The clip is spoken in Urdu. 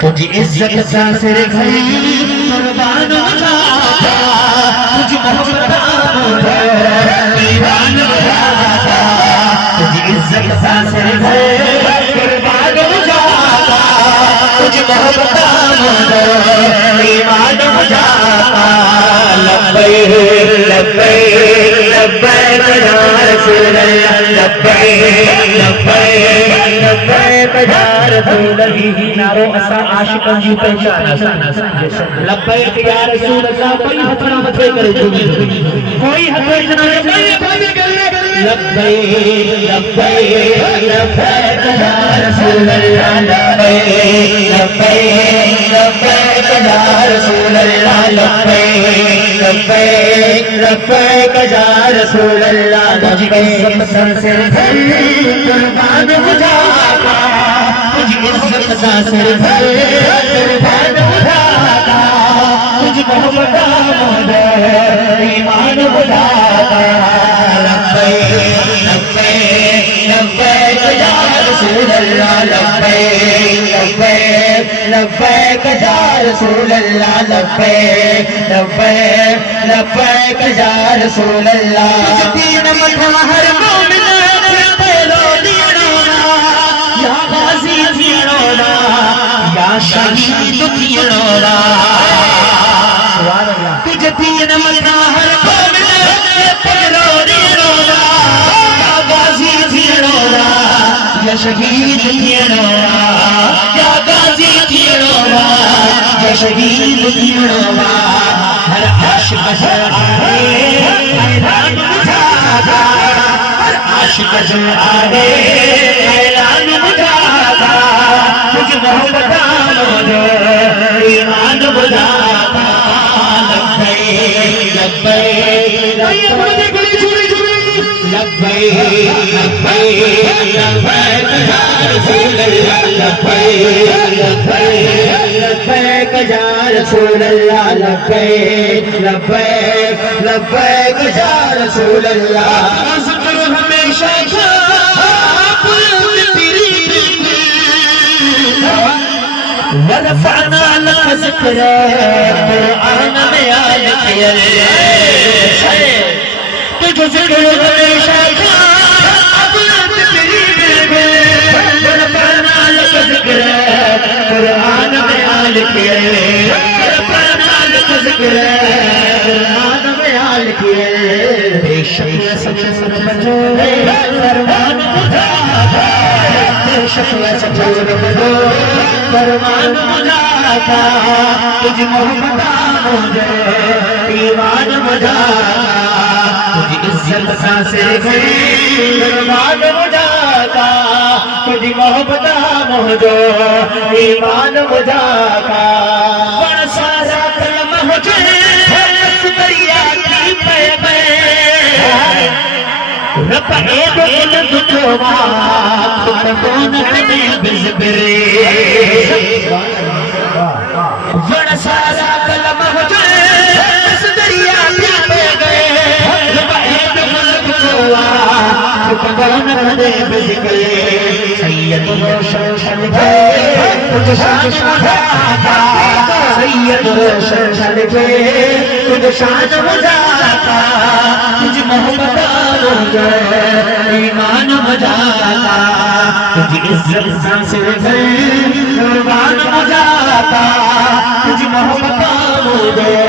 تجھ عزت کا سر گھڑی قربان ہو جاتا تجھ محبت ایمان ہو جاتا تجھ عزت کا سر گھڑی قربان ہو جاتا تجھ محبت ایمان ہو جاتا لبیک لبیک لبیک یا رسول اللہ لبیک لبیک لبیک یا رسول اللہ نارو اسا عاشقاں کی پہچان لبیک یا رسول اللہ کوئی ہتھڑا متھے کرے کوئی ہتھڑا لبیک لبیک لبیک یا رسول اللہ لبیک لبیک لبیک یا رسول اللہ لبیک لبیک لبیک یا رسول اللہ تجھ عزت سر قربان ہو جاتا تجھ عزت سر قربان ہو جاتا تجھ محبت ایمان ہو جاتا لبیک لبیک لبیک یا رسول اللہ لبیک لبیک لبیک یا رسول اللہ لبیک لبیک لبیک یا رسول اللہ تین مٹھا ہر مومن پہلو دیڑونا یا غازی دیڑونا یا شہید دیڑونا تجھ تین مٹھا ہر مومن پہلو دیڑونا یا غازی دیڑونا یا شہید دیڑونا یا غازی دیڑونا یا شہید دیڑونا ہر عاشق جو آئے اعلان مجھادا ہر عاشق جو آئے اعلان مجھادا تجھ محبت آمدو ایمان مجھادا لبیک لبیک لبیک لبیک لبیک یا رسول اللہ لبیک لبیک یا رسول اللہ لبیک لبیک لبیک یا رسول اللہ ذکر ہمیشہ ورفعنا لك ذکرک قرآن میں آیت تجھ ذکر ہمیشہ ورفعنا لك ذکرک قرآن میں آیت ورفعنا لك ذکرک قرآن میں آیت بے شک سچور بجو فرمان مجھادا بے شک سچور بجو فرمان مجھادا تجھ محبت مجھے ایمان مجھادا تجھ عزت کا سر گھڑی قربان مجھادا تجھ محبت مجھے ایمان مجھادا بڑا سارا کلمہ مجھے دریا کی پیبے رب عیب علم جوا تکون ہمیں بزبرے بڑا سارا کلمہ مجھے دریا کی پیبے رب عیب علم جوا تکون ہمیں بزبرے سید روشن شلکے تجھ شان مجھادا سید روشن شلکے تجھ شان مجھادا تجھ محبت مجھے ایمان مجھادا تجھ عزت سر قربان مجھادا تجھ محبت مجھے